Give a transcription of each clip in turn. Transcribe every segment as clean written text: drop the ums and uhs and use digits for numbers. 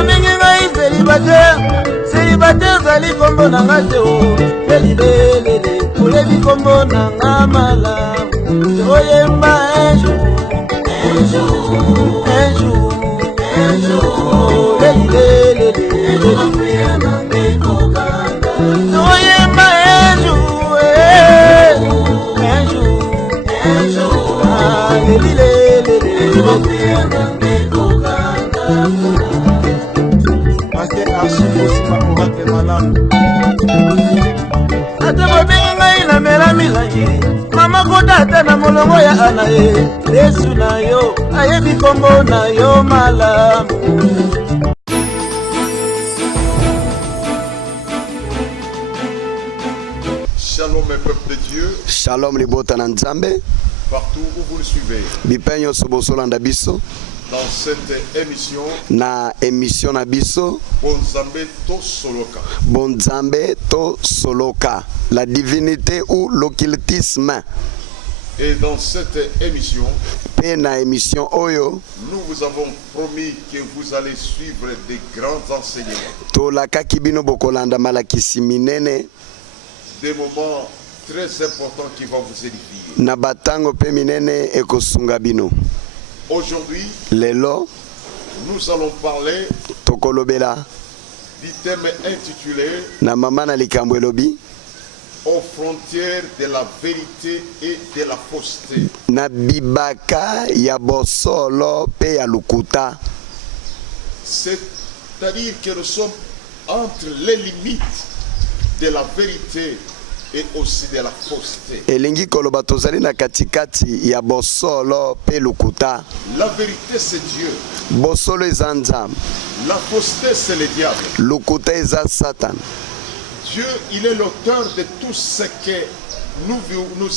bamingi ngai célibataire zali kombo na nga te o lelilelele olebi kombo na nga malamu oyemba un jour lelilelele oyemba un jour lelilelele ate bobenga ngai na mela milangi mama kota ata na molongo ya ana ye yesu na yo ayebi kombo na yo malamu. Shalom mes peuples de Dieu. Shalom libota na Nzambe. Partout où vous le suivez. Bipenyo sobosolanda biso. Dans cette émission. Na émission na biso. Bonzambe to soloka. Bonzambe to soloka. La divinité ou l'occultisme. Et dans cette émission. Pe na émission oyo. Nous vous avons promis que vous allez suivre des grands enseignements. To la kakibino bokolanda malakisi minene. Des moments très importants qui vont vous édifier. Na batango pe minene ekosunga bino. Aujourd'hui, lelo nous allons parler tokolobela du thème intitulé na mama na likambo elobi aux frontières de la vérité et de la fausseté. Na bibaka ya bosolo pe ya lukuta. C'est-à-dire que nous sommes entre les limites de la vérité et aussi de la fausseté. Elingi koloba tozali na katikati ya bosolo pe lukuta. La vérité c'est Dieu. Bosolo eza Nzambe. La fausseté c'est le diable. Lukuta eza Satan. Dieu, il est l'auteur de tout ce que nous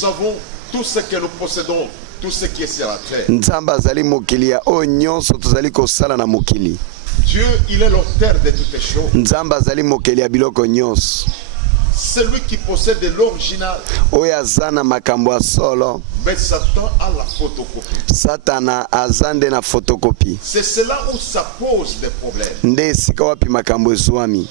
avons, tout ce que nous possédons, tout ce qui est sur la terre. Nzambe azali mokili ya oyo nyonso tozali kosala na mokili. Dieu, il est l'auteur de toutes les choses. Nzambe azali mokili ya biloko nyonso. Celui qui possède l'original. Oyo aza na makambo ya solo. Mais Satan a la photocopie. Satana azande na photocopie. C'est cela où ça pose des problèmes. Nde esika wapi makambo ezwami.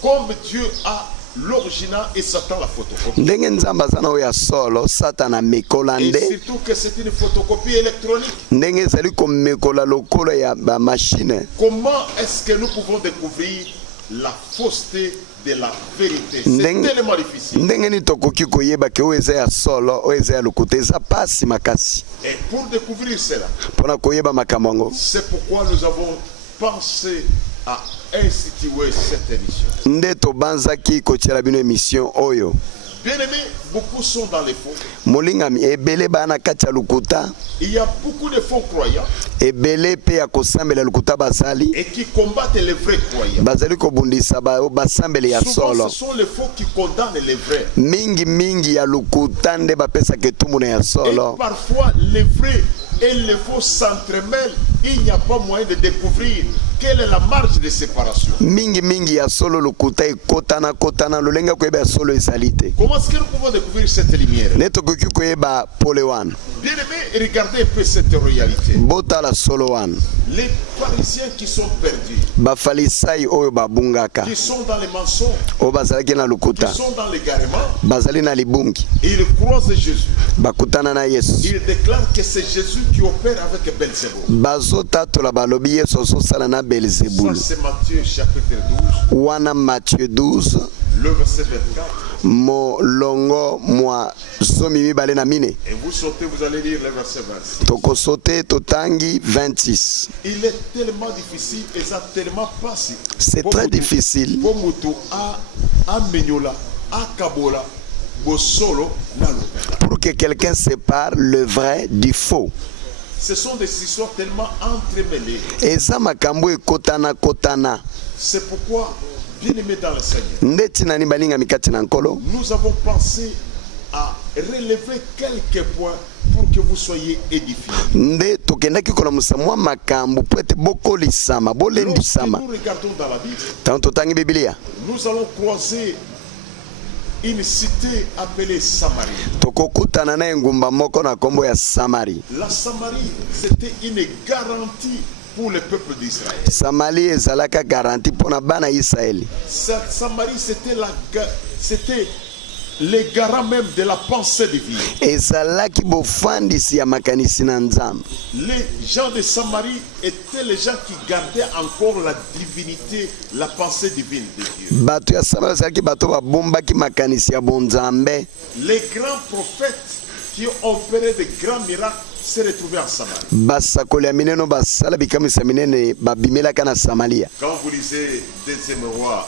Comme Dieu a l'original et Satan la photocopie. Ndenge Nzambe aza na oyo ya solo, Satana mekola nde. Et surtout que c'est une photocopie électronique. Ndenge ezali komekola lokolo ya ba machine. Comment est-ce que nous pouvons découvrir la fausseté de la vérité? C'est tellement difficile. Ndenge ni tokoki koyeba ke oyo eza ya solo, oyo eza ya lokuta eza pasi makasi. Et pour découvrir cela, pona koyeba makambo ngo, c'est pourquoi nous avons pensé à instituer cette émission. Nde tobanzaki kotiela bino émission oyo. Bien-aimés, beaucoup sont dans les faux. Molingami ebele bana kati ya lukuta. Il y a beaucoup de faux croyants. Ebele pe ya kosambela lukuta basali. Et qui combattent les vrais croyants. Bazali kobundisa basambele ya solo. Souvent ce sont les faux qui condamnent les vrais. Mingi ya lukuta nde bapesa ke tumuna ya solo. Et parfois les vrais et les faux s'entremêlent. Il n'y a pas moyen de découvrir quelle est la marge de séparation. Mingi ya solo lukuta kotana lulenga koyeba solo esalite. Comment est-ce que nous pouvons découvrir cette lumière? Neto koki koyeba pole wan. Bien-aimés, regardez un peu cette réalité. Bota la solo wan. Les pharisiens qui sont perdus. Ba falisai oyo babungaka. Qui sont dans les mensonges. O bazalaki na lukuta. Qui sont dans l'égarement. Bazali na libungi. Ils croisent Jésus. Bakutana na Yesu. Ils déclarent que c'est Jésus qui opère avec Belzébul. Bazota to la balobi Yesu so sala na Belzébul. Ça c'est Matthieu chapitre 12. Wana Matthieu 12. Le verset 24. Molongo mwa zomi mibale na mine. Et vous sautez, vous allez lire le verset 26. Toko sauter totangi 26. Il est tellement difficile et ça tellement passé. C'est très difficile. Pour que quelqu'un sépare le vrai du faux. Ce sont des histoires tellement entremêlées. Et ça makambo e kotana. C'est pourquoi, bien-aimés dans le Seigneur, nous avons pensé à relever quelques points pour que vous soyez édifiés. Lorsque nous regardons dans la Bible, nous allons croiser une cité appelée Samarie. La Samarie, c'était une garantie pour le peuple d'Israël. Samarie ezalaka garantie pour na bana Israël. Samarie c'était les garants même de la pensée divine. Ezalaki bofandisi ya makanisi na Nzambe. Les gens de Samarie étaient les gens qui gardaient encore la divinité, la pensée divine de Dieu. Bato ya Samarie ezalaki bato babombaki makanisi ya bonzambe. Les grands prophètes qui ont opéré de grands miracles se retrouvaient en Samarie. Basakoli ya minene basala bikamisa minene babimelaka na Samaria. Quand vous lisez 2e Roi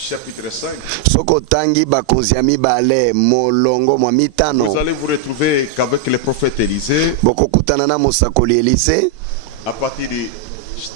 chapitre 5, soko tangi bakonzi ya mibale molongo mwa mitano, vous allez vous retrouver qu'avec le prophète Élisée, bokokutana na mosakoli Élisée à partir du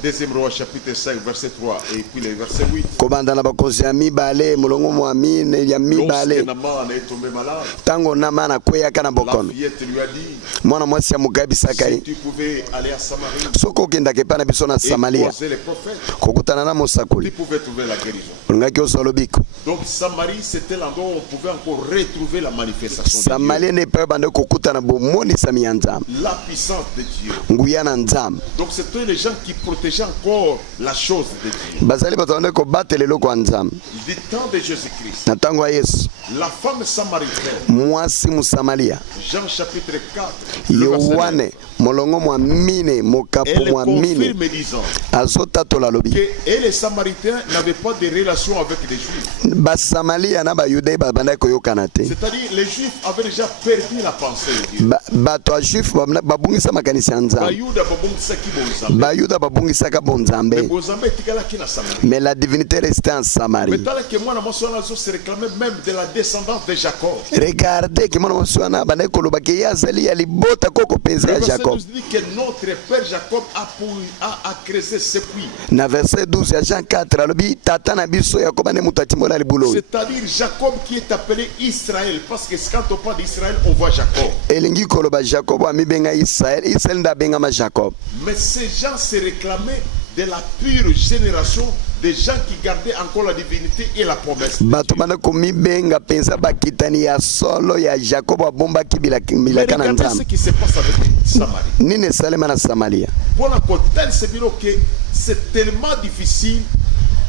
2e Roi chapitre 5 verset 3 et puis le verset 8. kobanda na bakonzi ya mibale molongo mwa mine ya mibale. Lorsque Naaman est tombé malade, tango Naamani akweyaka na la bokono, fillette lui a dit, mwana mwasi ya mugabisaka si ye, tu pouvais aller à Samarie soko okendaka epai na biso na et Samaria croiser les prophètes, kokutana na tu mosakoli pouvais trouver la guérison. olingaki ozwa lobiko. Donc Samarie, c'était l'endroit où on pouvait encore retrouver la manifestation de Dieu, Samaria ne epai bande kokutana bomonisami ya Nzambe, la puissance de Dieu. nguya na Nzambe. Donc c'était les gens qui protégeaient encore la chose de Dieu. bazali bato bande kobatela eloko ya Nzambe. Du temps de Jésus-Christ, Na ntango ya Yesu, la femme samaritaine, mwasi musamaria Jean chapitre 4, le verset 9, Yohane molongo mwa mine mokapo elle mwa mine confirme disant azotatola lobi que et les Samaritains n'avaient pas de relation avec les Juifs. basamaria na bayuda babandaki koyokana te. C'est-à-dire les Juifs avaient déjà perdu la pensée de Dieu. bato ya juife babungisa makanisi ya Nzambe, Bayuda babongisaki bonzambe, bayuda babungisaka mais bonzambe, bonzambe etikalaki na Samarie. mais la divinité restait en Mais Samarie. tala que mwana mwasi wana azo se réclamait même de la descendance de Jacob. Regardez ke mwana mwasi wana bandaki koloba ke ye azali ya libota koko penza Le ya verset Jacob. 12 dit que notre père Jacob a creusé ce puits. Na verset 12 ya Jean 4 alobi tata na biso Yakoba ne mutu atimbola libula oyo. C'est-à-dire Jacob qui est appelé Israël, parce que quand on parle d'Israël, on voit Jacob. Elingi koloba Jacob amibenga Israël, Israël nda bengama Jacob. Mais ces gens se réclamaient de la pure génération des gens qui gardaient encore la divinité et la promesse de Bato Dieu. bana komibenga penza bakitani ya solo ya Jacob abombaki Mais bilaka na regardez ce Nzambe. qui se passe avec Samarie. Nini esalema na Samaria. Pour encore tel c'est bien que c'est tellement difficile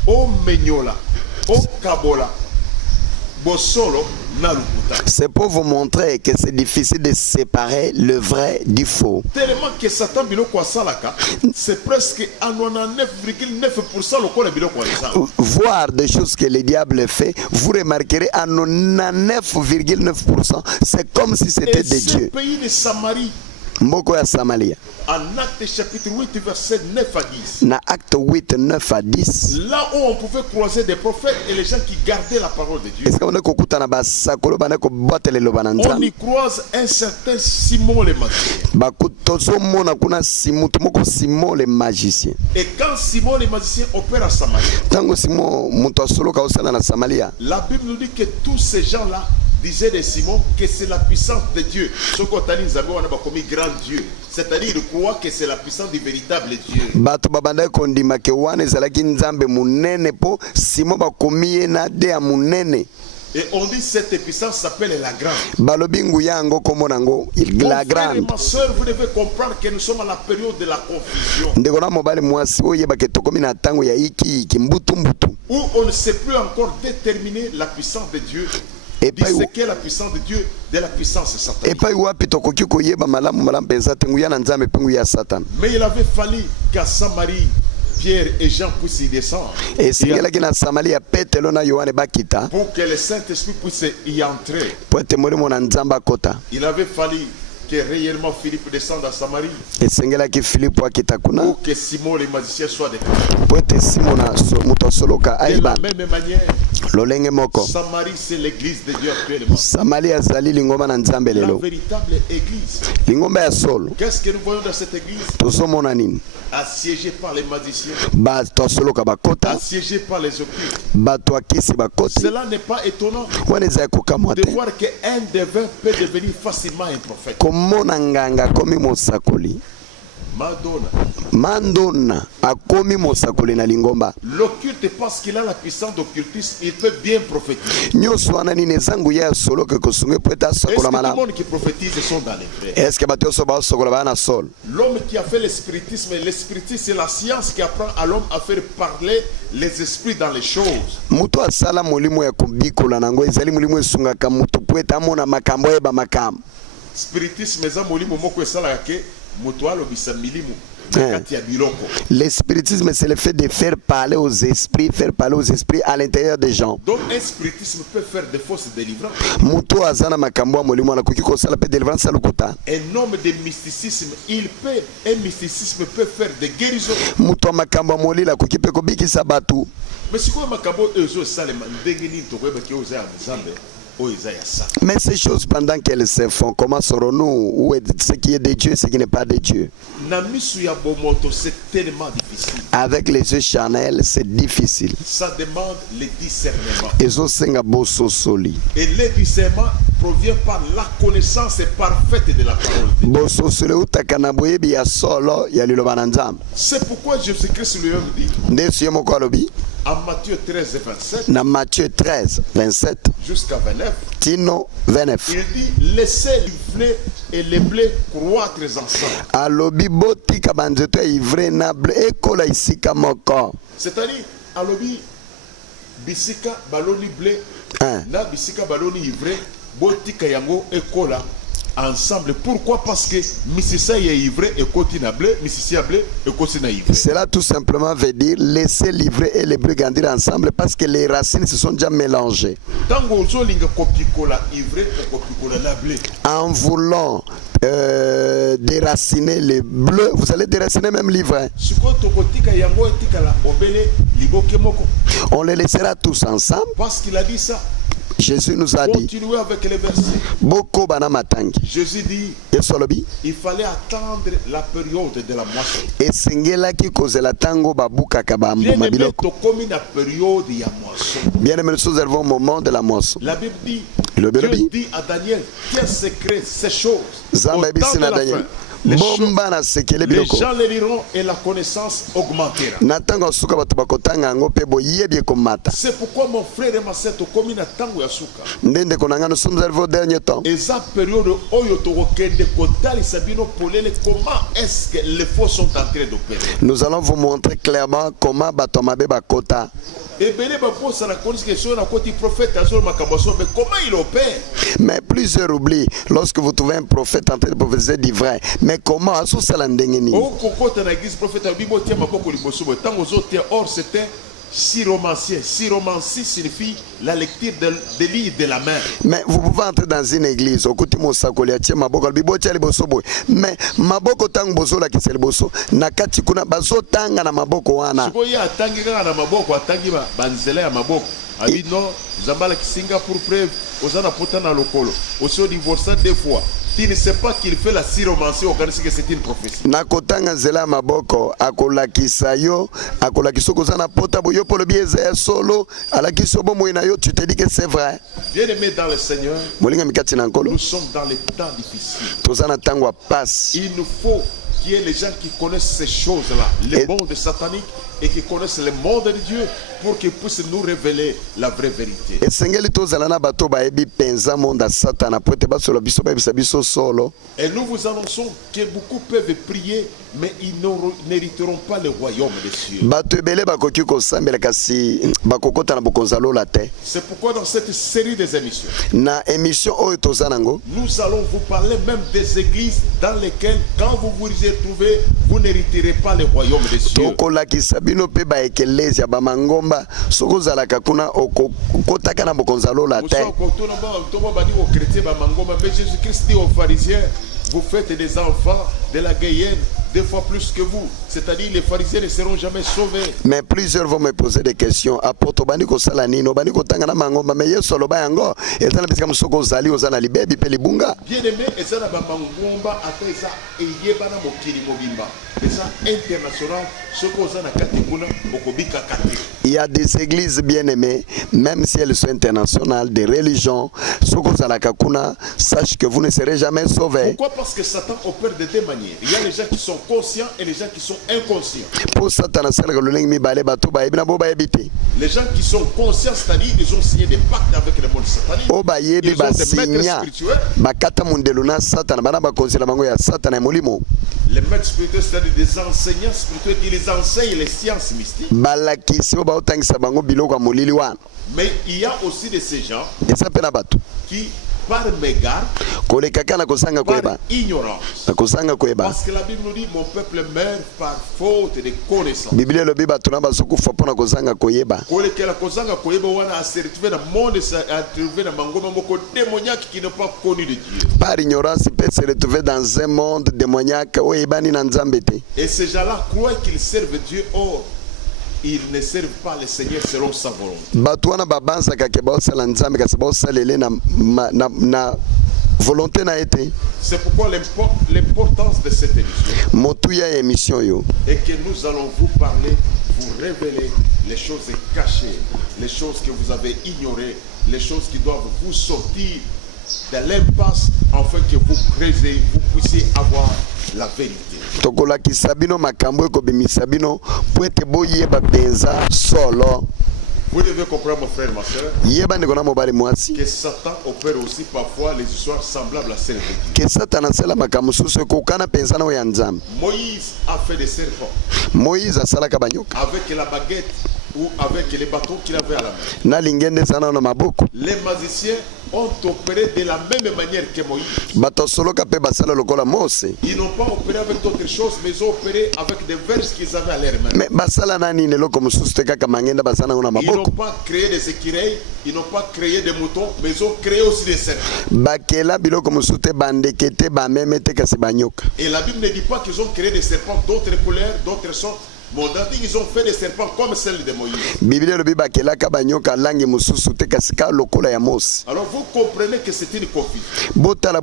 au Menyola, au Kabola, Bosolo, Nalukuta. C'est pour vous montrer que c'est difficile de séparer le vrai du faux. Tellement que Satan biloko asalaka, c'est presque à 99,9% le corps de biloko asalaka. Voir des choses que le diable fait, vous remarquerez à 99,9%, c'est comme si c'était Et de ce Dieu. pays de Samarie, Mboko ya Samaria. en Acte chapitre 8, verset 9 à 10, Na acte 8, 9 à 10. là où on pouvait croiser des prophètes et les gens qui gardaient la parole de Dieu, Est-ce qu'on a kokutana basakolo bana ko botele lo on bananzam. y croise un certain Simon le magicien. Bakutozo mona kuna simutu moko Simon le magicien. Et quand Simon le magicien opère à Samarie, Tango Simon mutu asolo ka osala na Samaria. la Bible nous dit que tous ces gens-là disaient de Simon que c'est la puissance de Dieu. Grand Dieu. C'est-à-dire, ils croient que c'est la puissance du véritable Dieu. Bato babanda kondima ke wana ezalaki nzambe munene po Simon bakomi ye na de ya munene. Et on dit cette puissance s'appelle la grande. Balobi nguya yango kombo nango Mon la frère et grande. ma soeur, vous devez comprendre que nous sommes à la période de la confusion. Ndeko na mobali mwasi oyeba ke tokomi na tango ya iki mbutu mbutu. Où on ne sait plus encore déterminer la puissance de Dieu. Disséquer la puissance de Dieu de la puissance satanique. Epai wapi tokoki koyeba malamu penza te nguya na nzambe pe nguya Satan. Mais il avait fallu qu'à Samarie, Pierre et Jean puissent y descendre. Esengelaki na Samaria Petelo na Yohane bakita Pour que le Saint-Esprit puisse y entrer. po ete molimo na nzambe akota. Il avait fallu que réellement Philippe descende à Samarie. Esengelaki Filipo akita kuna Pour que Simon le magicien soit déclaré. po ete Simona mutu asoloka De la aiba même manière, lolenge moko. Samarie c'est l'église de Dieu actuellement. Samaria azali lingomba na nzambe La lelo. véritable église. Lingomba ya solo Qu'est-ce que nous voyons dans cette église? tozomona nini? Assiégée par les magiciens, Bato asoloka bakota, assiégée par les occultes. bato akisi bakoti. Cela n'est pas étonnant Wana ezali kokamwa de te. voir qu'un devin peut devenir facilement un prophète. Komona nganga komi mosakoli. Mandona akomi mosakoli na lingomba. L'occulte, parce qu'il a la puissance d'occultisme, il peut bien prophétiser. Nyoso wana ni nezangu ya solo ke kosunge pweta Est-ce que sokola tout le mala. monde qui prophétise sont dans les frères? Est-ce que bato so ba sokola bana sol? L'homme qui a fait l'espiritisme, c'est la science qui apprend à l'homme à faire parler les esprits dans les choses. Mutu asala molimo ya kubikola nango ezali molimo esungaka mutu pweta amona makambo eba makambo. Spiritisme eza molimo moko esala ke mutu alobisa milimu. L'espiritisme, c'est le fait de faire parler aux esprits à l'intérieur des gens. Donc, un spiritisme peut faire des fausses délivrances. Un homme de mysticisme, un mysticisme peut faire des guérisons. Mais si quoi makambo ezo salema ndengeni tokweba ki oza ya mzambe. Mais ces choses, pendant qu'elles se font, comment saurons-nous où est ce qui est de Dieu et ce qui n'est pas de Dieu? C'est tellement difficile. Avec les yeux charnels, c'est difficile. Ça demande le discernement. Et le discernement provient par la connaissance parfaite de la parole de Dieu. C'est pourquoi Jésus-Christ lui-même dit en Matthieu 13, 27, dans Matthieu 13, 27 jusqu'à 29, Tino 29, il dit laissez le blé et le blé croître ensemble. C'est-à-dire, alobi bisika baloni blé, na bisika baloni ivre, botika yango ekola ensemble. Pourquoi? Parce que misisa ya ivre et kotina blé, misisi ya blé et kotina ivre. Cela tout simplement veut dire laisser l'ivre et le blé grandir ensemble parce que les racines se sont déjà mélangées. Tango zolinga kopikola ivre et kopikola la blé. En voulant déraciner le bleu, vous allez déraciner même l'ivraie. On les laissera tous ensemble. Parce qu'il a dit ça. Jésus nous a dit. Continuez avec les versets. Jésus dit. Il fallait attendre la période de la moisson. Bien aimé, nous arrivons au moment de la moisson. La Bible dit. Dieu dit à Daniel quel secret ces choses. Au temps de la fin. Les gens les liront et la connaissance augmentera. C'est pourquoi mon frère et ma sœur commis na tango ya suka. Nous sommes arrivés au dernier temps. Eza période oyo tokende kotali sabino polele comment est-ce que les faux sont en train d'opérer. Nous allons vous montrer clairement comment batomabe bakota. Mais plusieurs oublient lorsque vous trouvez un prophète en train de prophétiser du vrai. Mais comment? Or c'était Syromancien. Syromancie signifie la lecture des livres de la main. Mais vous pouvez entrer dans une église. Mais maboko tang boso la kisel boso. Nakati kuna bazo tanga na maboko wana. Sikoya tangi na maboko atangi banzela ya maboko. Abi no zambala kisinga pour preuve ozana potana lokolo. Oso divorcé deux fois. Tu ne sais pas qu'il fait la syromancie au cas que c'est une prophétie. Nakotanga zela maboko akolakisa yo akolakisa kozana pota boyo polo bieze solo alakiso bomo ina yo tu te dis que c'est vrai. Bien-aimé dans le Seigneur. Nous sommes dans les temps difficiles. Il nous faut qu'il y ait les gens qui connaissent ces choses-là, les mondes sataniques et qui connaissent le monde de Dieu pour qu'ils puissent nous révéler la vraie vérité. Et nous vous annonçons que beaucoup peuvent prier, mais ils n'hériteront pas le royaume des cieux. C'est pourquoi dans cette série des émissions, nous allons vous parler même des églises dans lesquelles, quand vous vous y retrouvez, vous n'hériterez pas le royaume des cieux. Jésus-Christ dit aux pharisiens, vous faites des enfants de la Guyenne 2 fois plus que vous. C'est-à-dire les pharisiens ne seront jamais sauvés. Mais plusieurs vont me poser des questions. Bien-aimé, il y a des églises bien-aimées, même si elles sont internationales, des religions, sache que vous ne serez jamais sauvés. Pourquoi? Parce que Satan opère de deux manières. Il y a les gens qui sont conscients et les gens qui sont inconscients. Les gens qui sont conscients, c'est-à-dire ils ont signé des pactes avec le monde satanique. Ils ont des maîtres spirituels. Les maîtres spirituels, c'est-à-dire des enseignants spirituels qui les enseignent les sciences mystiques. Mais il y a aussi de ces gens qui, par mégarde, par ignorance, parce que la Bible nous dit mon peuple meurt par faute de connaissance. Qui n'ont pas connu de Dieu. Par ignorance, il peut se retrouver dans un monde démoniaque. Et ces gens-là croient qu'ils servent Dieu, or ils ne servent pas le Seigneur selon sa volonté. C'est pourquoi l'importance de cette émission est que nous allons vous parler, vous révéler les choses cachées, les choses que vous avez ignorées, les choses qui doivent vous sortir de l'impasse afin que vous creusez, vous puissiez avoir la vérité. Vous devez comprendre, mon frère, ma soeur, que Satan opère aussi parfois les histoires semblables à celles de Dieu. Moïse a fait des serpents avec la baguette ou avec les bâtons qu'il avait à la main. Les magiciens ont opéré de la même manière que Moïse. Ils n'ont pas opéré avec d'autres choses, mais ils ont opéré avec des vers qu'ils avaient à leurs mains. Ils n'ont pas créé des écureuils, ils n'ont pas créé des moutons, mais ils ont créé aussi des serpents. Et la Bible ne dit pas qu'ils ont créé des serpents d'autres couleurs, d'autres sortes. Ils ont fait des serpents comme celles de Moïse. Alors vous comprenez que c'est une confusion. Pendant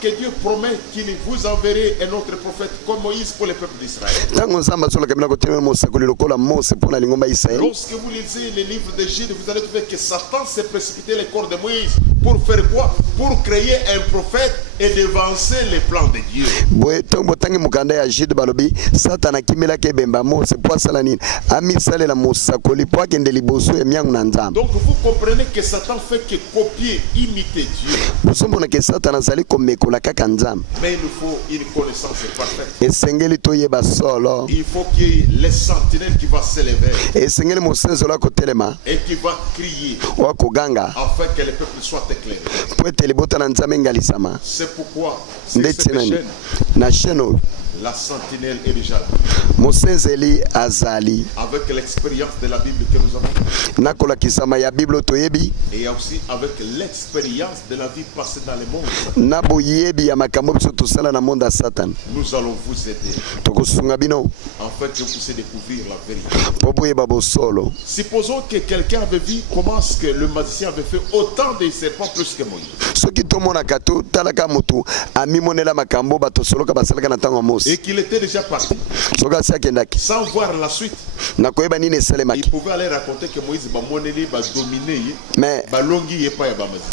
que Dieu promet qu'il vous enverrait un autre prophète comme Moïse pour le peuple d'Israël. Lorsque vous lisez les livres de Jude, vous allez trouver que Satan s'est précipité les corps de Moïse. Pour faire quoi? Pour créer un prophète et devancer les plans de Dieu. Donc vous comprenez que Satan fait que copier, imiter Dieu. Mais il nous faut une connaissance parfaite. Il faut qu'il y ait les sentinelles qui vont s'élever et qui vont crier afin que le peuple soit éclairé. C'est pourquoi cette chaîne, la sentinelle est déjà là. Avec l'expérience de la Bible que nous avons. Et aussi avec l'expérience de la vie passée dans le monde. Nous allons vous aider. Afin que vous puissiez découvrir la vérité. Supposons que quelqu'un avait vu comment est-ce que le magicien avait fait autant de serpents plus que Moïse. Et qu'il était déjà parti. Sans voir la suite. Il pouvait aller raconter que Moïse va dominer. Mais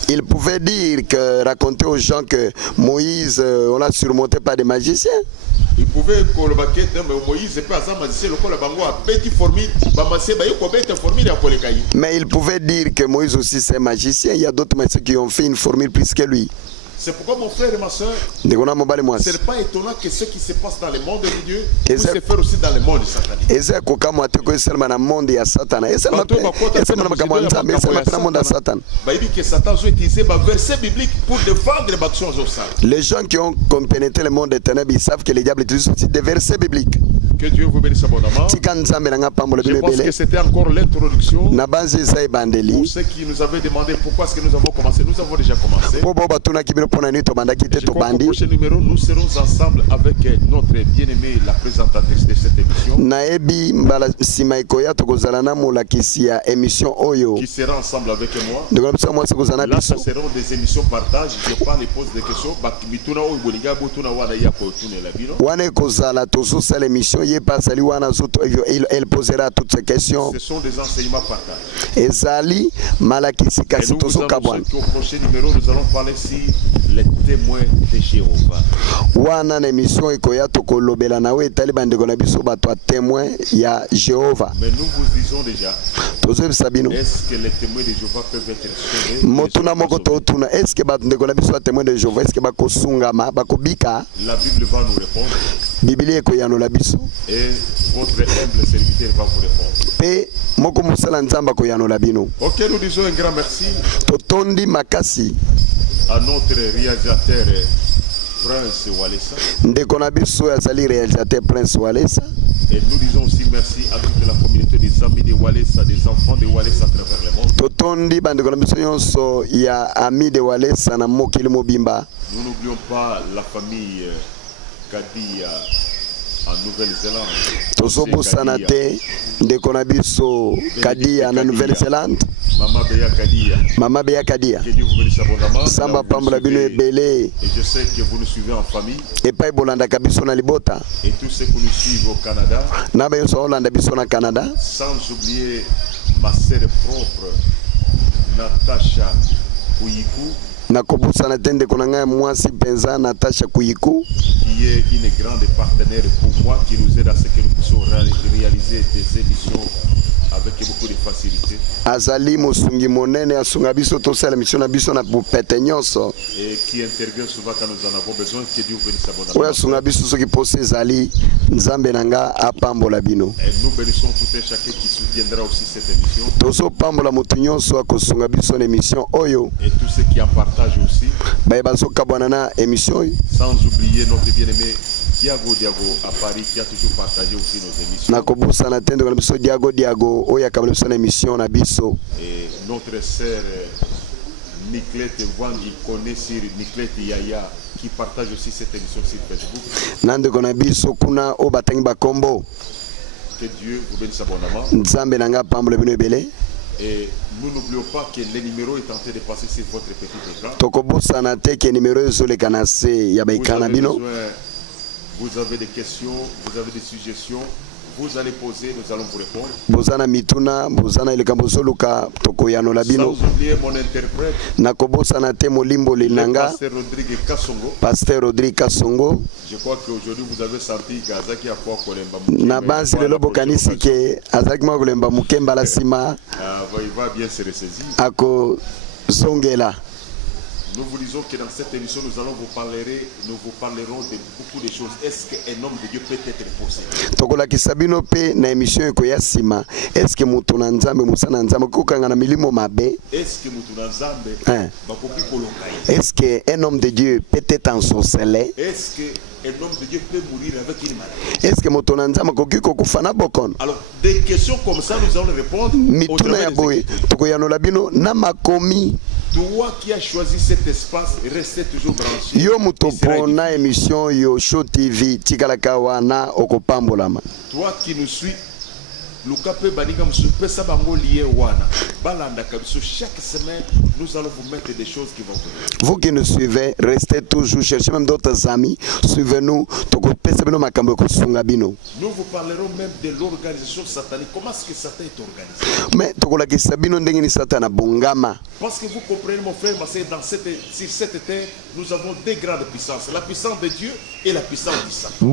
il pouvait dire que raconter aux gens que Moïse on l'a surmonté par des magiciens. Il pouvait Moïse mais il pouvait dire que Moïse aussi c'est magicien. Il y a d'autres magiciens qui ont fait une formule plus que lui. C'est pourquoi mon frère et ma soeur, ce n'est pas étonnant que ce qui se passe dans le monde de Dieu puisse se faire aussi dans le monde satanique. Les gens qui ont pénétré le monde des ténèbres, ils savent que les diables utilisent aussi des versets bibliques. Que Dieu vous bénisse abondamment. Je pense que c'était encore l'introduction. Pour ceux qui nous avaient demandé pourquoi est-ce que nous avons commencé, nous avons déjà commencé. Je crois qu'au prochain numéro, nous serons ensemble avec notre bien-aimée, la présentatrice de cette émission. Qui sera ensemble avec moi. Là, ce seront des émissions partage. Je parle et pose des questions. Elle posera toutes ces questions. Ce sont des enseignements partagés. Et nous, au prochain numéro, nous allons parler sur les témoins de Jéhovah. Wana na émission ikoya tokolobela na we tali bandeko na biso bato témoin ya Jéhovah. Mais nous vous disons déjà, est-ce que les témoins de Jéhovah peuvent être sauvés? Motuna moko totuna, est-ce que bandeko na biso témoin de Jéhovah, est-ce que bakosungama bakobika? La Bible va nous répondre. Biblia ekoyano la biso. Et votre humble serviteur va vous répondre. Pe moko musala nzamba koyano la bino. Ok, nous disons un grand merci. Totondi makasi à notre réalisateur Prince Walesa. Ndeko na biso azali réalisateur Prince Walesa. Et nous disons aussi merci à toute la communauté des amis de Walesa, des enfants de Walesa à travers le monde. Totondi bandeko na biso nyonso ya ami de Walesa na mokili mobimba. Nous n'oublions pas la famille Kadia en Nouvelle-Zélande. Tozobo sanate ndeko na biso Kadia na Nouvelle-Zélande. Maman Beya Kadia. Que Dieu vous bénisse abondamment. Samba pambola bino ebele. Et je sais que vous nous suivez en famille. Et pas bolanda kabiso na libota. Et tous ceux qui nous suivent au Canada. Na ba yoso Hollande biso na Canada. Sans oublier ma sœur propre Natasha Kuyiku. Na kobusana tende konanga mwasi penza Natasha Kuyiku. Qui est une grande partenaire pour moi, qui nous aide à ce que nous puissions réaliser des émissions avec beaucoup de facilité. Azali musungi monene asunga biso tosala mission na biso na pete nyonso. Et qui intervient souvent quand nous en avons besoin. Que Dieu vous bénisse abondamment. Oya sunga biso soki pose zali nzambe nanga apambola bino. Et nous bénissons tout un chacun qui soutiendra aussi cette émission. Toso pambola mutu nyonso akosunga biso na émission oyo. Et tous ceux qui en partagent aussi. Ba baso kabwana na émission. Sans oublier notre bien-aimé Diago à Paris qui a toujours partagé aussi nos émissions. Na kobusa na tende na biso Diago oya kabala biso na émission na biso. Et notre sœur Niclette Wangi connaît sur Niclette Yaya qui partage aussi cette émission sur Facebook. Nande kona biso kuna o batangi bakombo. Que Dieu vous bénisse abondamment. Nzambe nanga pambola bino ebele. Et nous n'oublions pas que le numéro est en train de passer sur votre petit écran. Tokobusa na te ke numéro ezole kanase ya baikana bino. Vous avez des questions, vous avez des suggestions, vous allez poser, nous allons vous répondre. Bozana mituna, bozana elekambo soluka tokoyano la bino. Sans oublier mon interprète. Nakobosa na te molimbo linanga. Pasteur Rodrigue Kassongo. Pasteur Rodrigue Kassongo. Je crois qu'aujourd'hui vous avez senti qu'Azaki a quoi kolemba. Na bansi lelo bokanisi ke Azaki ma kolemba mukemba la sima. Il va bien se ressaisir. Ako zongela. Nous vous disons que dans cette émission, nous vous parlerons de beaucoup de choses. Est-ce qu'un homme de Dieu peut être possédé? Tokola kisabino pe na émission ko ya sima. Est-ce que mutu na nzambe musana nzambe kokanga na milimo mabe? Est-ce que mutu na nzambe bakoki kolonga? Est-ce que un homme de Dieu peut être ensorcelé? Est-ce que un homme de Dieu peut mourir avec une maladie? Est-ce que mutu na nzambe koki kokufa na bokon? Alors des questions comme ça nous allons répondre. Mituna ya boye tokoyano la bino na makomi. Toi qui as choisi cet espace, restez toujours branché. Yo mutopo na émission yo Show TV tikalaka wana okopambolama. Toi qui nous suis, Lukape Baninga Msupe Sabango lié wana. Balanda Kabiso, chaque semaine, nous allons vous mettre des choses qui vont vous. Vous qui nous suivez, restez toujours, cherchez même d'autres amis, suivez-nous. Nous vous parlerons même de l'organisation satanique. Comment est-ce que Satan est organisé? Mais parce que vous comprenez mon frère, sur cette terre, nous avons deux grandes puissances. La puissance de Dieu et la puissance du Satan.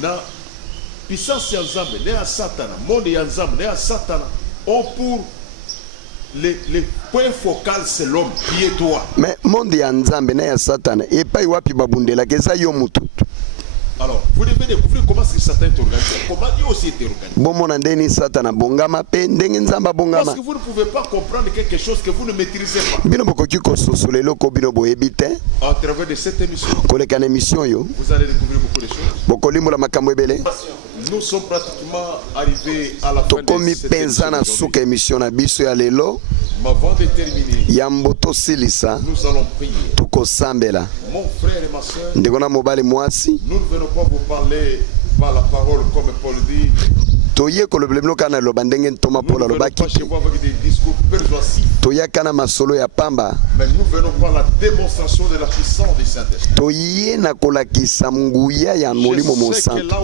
Na puissance ya Nzambe ne ya Satana, monde ya Nzambe ne ya Satana ont pour le point focal c'est l'homme qui est toi. Mais monde ya Nzambe ne ya Satana et pas wapi babundela keza yo mututu. Alors, vous devez découvrir comment est-ce que Satan est organisé, comment Dieu aussi est organisé. Parce que vous ne pouvez pas comprendre quelque chose que vous ne maîtrisez pas. À travers de cette émission, vous allez découvrir beaucoup de choses. Nous sommes pratiquement arrivés à la fin de cette émission. Mais avant de terminer, nous allons prier. Mon frère et ma soeur, nous ne venons pas vous parler par la parole comme Paul dit. toye kolobelebino kana loba ndenge ntoma pola lobaki toya kana masolo ya pamba mais nous venons par la démonstration de la puissance du Saint-Esprit. toye na kolakisa nguya ya molimo mosantu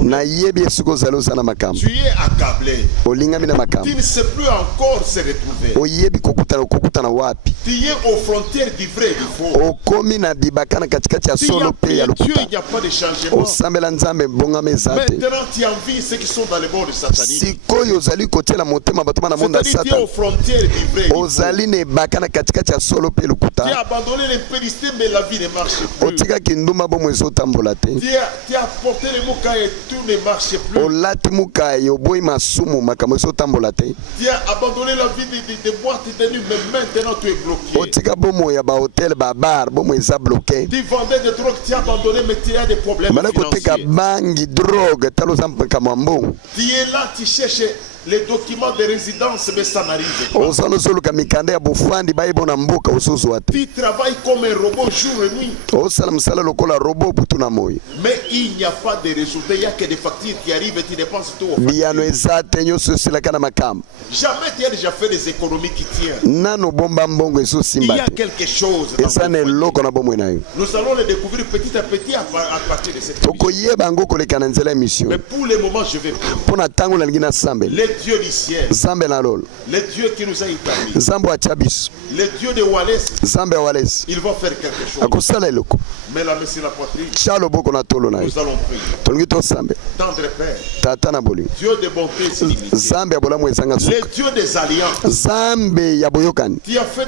na yebi esiko zalo zana makambo tu es accablé, olingami na makambo tu ne sais plus encore se retrouver, oyebi kokutana wapi tu es aux frontières du vrai et du faux. okomi na bibaka na katikati ya Tu solo as pe prié ya Dieu, lokuta il n'y a pas de changement. osambela nzambe bongama eza te Maintenant tu envies ceux qui sont dans le monde satanique. sikoyo ozali kotiela motema bato bana monda C'est-à-dire tu es satan aux frontières du vrai et du faux. ozali na ebaka na katikati ya solo pe Tu as lokuta abandonné l'impédicité mais la vie ne marche plus. otikaki ndumba bomo ezotambola te Tu as porté le moka et tout ne marche plus. olati mukai oboyi masumu makambo ezotambola te Tu as abandonné la vie de boîte de nuit mais maintenant tu es bloqué. otika bomo ya bahotel babar bomo eza bloke Tu vendais des drogues, tu as abandonné mais tu as des problèmes bana koteka financiers. bangi drogue tala oza makambo ya mbongo Tu es là, tu cherches les documents de résidence mais ça n'arrive pas. ozala ozoluka mikanda ya bofandi bayebo na mboka ozozwa te Tu travailles comme un robot jour et nuit osala mosala lokola robo butu na moi mais il n'y a pas de résultats, il n'y a que des factures qui arrivent et tu dépenses tout au biyano facture. eza te nyonso esilaka na makambo Jamais tu as déjà fait des économies qui tiennent. nano bomba mbongo Il y ezosimba a te quelque chose dans eza ton na foyer. eloko na bomoi na yo Nous allons le découvrir petit à petit à partir de cette émission. tokoyeba yango koleka na nzela ya mission Mais pour le moment, je vais prier. mpo na ntango nalingi nasambela Les dieux du ciel, nzambe na lolo les dieux qui nous a établis, nzambe atia biso les dieux de Wallace, nzambe ya walesi ils vont faire quelque chose. akosala eloko Mets la main sur la poitrine, tia loboko na tolo na yo nous allons prier. tolingi tosambe Tendre Père, tata na bolingo Dieu de bonté sans limite, nzambe ya bolamu ezanga les suka dieux des alliances. nzambe ya boyokani Tu as fait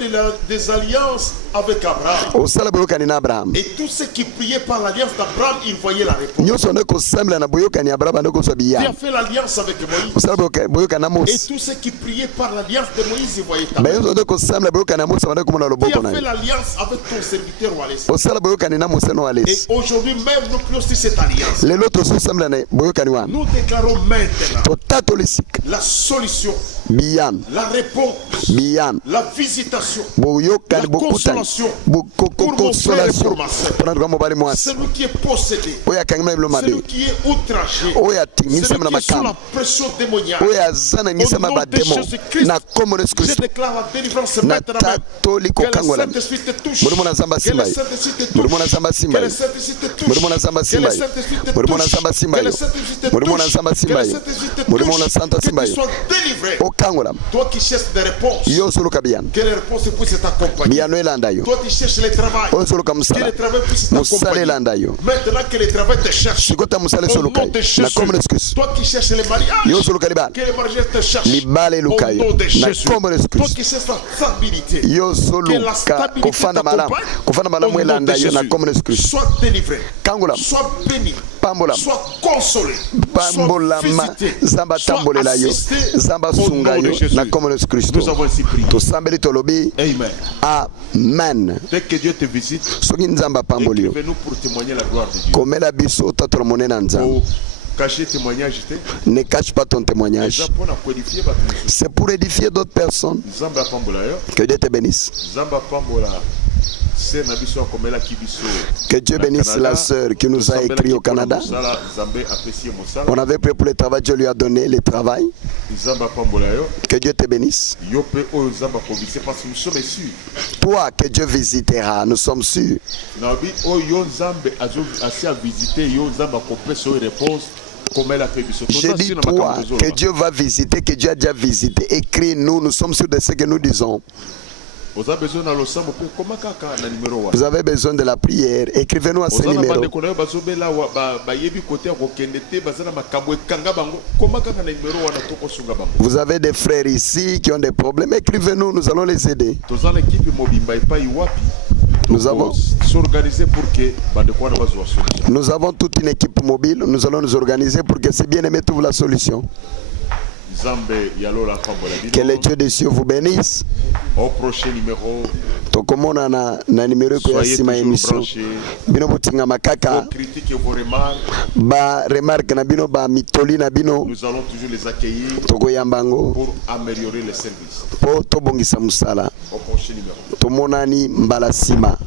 des alliances avec Abraham. osala boyokani na abrahamu Et tous ceux qui priaient par l'alliance d'Abraham, ils voyaient la réponse. nyonso nde kosambela na boyokani ya abrahamu ande kozwa Tu as biyano fait l'alliance avec Moïse. osala boyokani na Et mosi tous ceux qui priaient par l'alliance de Moïse, ils voyaient ta main. bayonso nde kosambela boyokani ya mosi bande komona Tu loboko as na fait yo l'alliance avec ton serviteur Wallace. osala boyokani na moseno wa Et lesi aujourd'hui même, nous prions sur cette alliance. lelo tozosambela na boyokani wana Nous déclarons maintenant totatola esika la solution, biyano la réponse, biyano la visitation. boyokani La bokutani consolation pour mon frère et consolation pour ma sœur. mpona tuka mobali mwasi Celui qui est possédé, oyo akangima na bilo mabe celui qui est outragé, oyo atingisama na celui qui est sous la makambo pression démoniaque. oyo aza na ngisama Au nom de bademo Jésus-Christ, na kombo na yesu Je kristo déclare la délivrance na maintenant même. tatoli Que le kokangola Saint-Esprit te touche. mulimo na nzambe Que le asimba ye Saint-Esprit te touche. mulimo na nzambe Que asimba le ye Saint-Esprit te touche. mulimo na nzambe Que asimba le ye Saint-Esprit te mulimo na touche. nzambe asimba Que le ye Saint-Esprit te mulimo na touche. nzambe Que asimba le ye Saint-Esprit te mulimo na touche. santa Que asimba tu ye sois délivré. okangola Toi qui cherches des réponses, yo osoloka biyano que les réponses puissent t'accompagner. biyano elanda yo Toi qui cherches le travail, oyo osoloka que mosala le travail puisse mosala t'accompagner. elanda yo Maintenant que le travail te cherche, sikota mosala au esoloka nom ye de na Jésus, kombo na yesu kristo toi qui cherches le mariage, yo osoloka libala que le mariage te cherche, libala eluka au yo nom de na Jésus. kombo na yesu Toi kristo qui cherches la stabilité, yo que la osoluka stabilité kofanda malamu t'accompagne, kofanda au malamu nom de elanda yo na Jésus. kombo na yesu kristo Sois délivré, kangola sois béni, pambola sois consolé, pambolama sois visité, nzambe sois atambolela yo assisté nzambe au nom asunga de yo Jésus. na kombo na yesu kristo Nous avons ainsi prié. tosambeli tolobi Amen. amen Dès que Dieu te visite, soki nzambe apamboli yo écrivez-nous pour témoigner la gloire de Dieu. komela biso tatola monene na nzambe Pour cacher témoignage, ne cache pas ton témoignage pour qualifier votre mission. c'est pour édifier d'autres personnes Zamba pambola yo, que Dieu te bénisse Zamba pambola. C'est Nabiso Komela Kibiso. que Dieu bénisse la sœur qui nous a écrit au Canada. On avait pris pour le travail, Dieu lui a donné le travail. Que Dieu te bénisse. Toi que Dieu visitera, nous sommes sûrs. J'ai dit toi que Dieu va visiter, que Dieu a déjà visité. Écris-nous, nous sommes sûrs de ce que nous disons. Vous avez besoin de la prière. Écrivez-nous à ce numéro. Vous avez des frères ici qui ont des problèmes. Écrivez-nous, nous allons les aider. Nous avons toute une équipe mobile. Nous allons nous organiser pour que ces bien-aimés trouvent la solution. Que le Dieu des cieux vous bénisse. Au prochain numéro, tokomona na numéro ko ya sima émission bino botinga makaka vos critiques et vos remarques, ba remarque na bino ba mitoli na bino nous allons toujours les accueillir tokoyambango pour améliorer le service. po tobongisa musala Au prochain numéro. tomonani mbala sima.